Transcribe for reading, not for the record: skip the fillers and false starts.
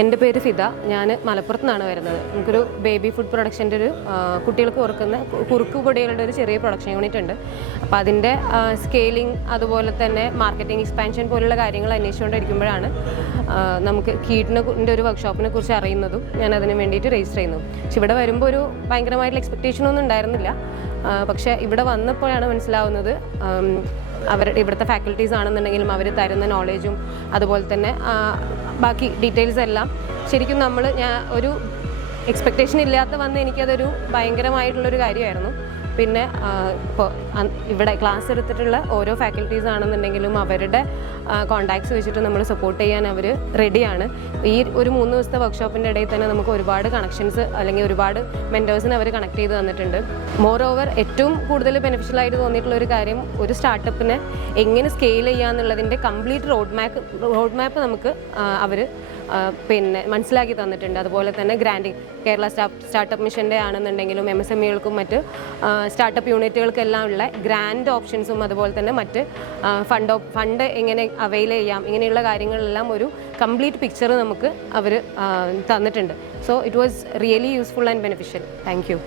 എൻ്റെ പേര് ഫിദ. ഞാൻ മലപ്പുറത്ത് നിന്നാണ് വരുന്നത്. നമുക്കൊരു ബേബി ഫുഡ് പ്രൊഡക്ഷൻ്റെ ഒരു കുട്ടികൾക്ക് കൊടുക്കുന്ന കുറുക്ക് പൊടികളുടെ ഒരു ചെറിയ പ്രൊഡക്ഷൻ യൂണിറ്റ് ഉണ്ട്. അപ്പോൾ അതിൻ്റെ സ്കെയിലിംഗ് അതുപോലെ തന്നെ മാർക്കറ്റിംഗ് എക്സ്പാൻഷൻ പോലുള്ള കാര്യങ്ങൾ അന്വേഷിച്ചുകൊണ്ടിരിക്കുമ്പോഴാണ് നമുക്ക് കീറ്റിൻ്റെ ഒരു വർക്ക്ഷോപ്പിനെ കുറിച്ച് അറിയുന്നതും ഞാൻ അതിന് വേണ്ടിയിട്ട് രജിസ്റ്റർ ചെയ്യുന്നതും. പക്ഷെ ഇവിടെ വരുമ്പോൾ ഒരു ഭയങ്കരമായിട്ടുള്ള എക്സ്പെക്റ്റേഷനൊന്നും ഉണ്ടായിരുന്നില്ല. പക്ഷേ ഇവിടെ വന്നപ്പോഴാണ് മനസ്സിലാവുന്നത് ഇവിടുത്തെ ഫാക്കൽറ്റീസ് ആണെന്നുണ്ടെങ്കിലും അവർ തരുന്ന നോളേജും അതുപോലെ തന്നെ ബാക്കി ഡീറ്റെയിൽസ് എല്ലാം ശരിക്കും ഞാൻ ഒരു എക്സ്പെക്റ്റേഷൻ ഇല്ലാത്ത വന്ന് എനിക്കതൊരു ഭയങ്കരമായിട്ടുള്ളൊരു കാര്യമായിരുന്നു. പിന്നെ ഇപ്പോൾ ഇവിടെ ക്ലാസ് എടുത്തിട്ടുള്ള ഓരോ ഫാക്കൽറ്റീസ് ആണെന്നുണ്ടെങ്കിലും അവരുടെ കോണ്ടാക്ട്സ് വെച്ചിട്ട് നമ്മൾ സപ്പോർട്ട് ചെയ്യാൻ അവർ റെഡിയാണ്. ഈ ഒരു 3 ദിവസത്തെ വർക്ക്ഷോപ്പിൻ്റെ ഇടയിൽ തന്നെ നമുക്ക് ഒരുപാട് കണക്ഷൻസ് അല്ലെങ്കിൽ ഒരുപാട് മെൻറ്റേഴ്സിനെ അവർ കണക്ട് ചെയ്ത് തന്നിട്ടുണ്ട്. മോർ ഓവർ ഏറ്റവും കൂടുതൽ ബെനിഫിഷ്യലായിട്ട് തോന്നിയിട്ടുള്ള ഒരു കാര്യം, ഒരു സ്റ്റാർട്ടപ്പിനെ എങ്ങനെ സ്കെയിൽ ചെയ്യാന്നുള്ളതിൻ്റെ കംപ്ലീറ്റ് റോഡ് മാപ്പ് നമുക്ക് അവർ പിന്നെ മനസ്സിലാക്കി തന്നിട്ടുണ്ട്. അതുപോലെ തന്നെ ഗ്രാൻഡിങ് കേരള സ്റ്റാർട്ടപ്പ് മിഷൻ്റെ ആണെന്നുണ്ടെങ്കിലും MSMEകൾക്കും മറ്റ് സ്റ്റാർട്ടപ്പ് യൂണിറ്റുകൾക്കെല്ലാം ഉള്ള ഗ്രാൻഡ് ഓപ്ഷൻസും അതുപോലെ തന്നെ മറ്റ് ഫണ്ട് എങ്ങനെ അവൈൽ ചെയ്യാം ഇങ്ങനെയുള്ള കാര്യങ്ങളെല്ലാം ഒരു കംപ്ലീറ്റ് പിക്ചർ നമുക്ക് അവർ തന്നിട്ടുണ്ട്. So it was really useful and beneficial. Thank you.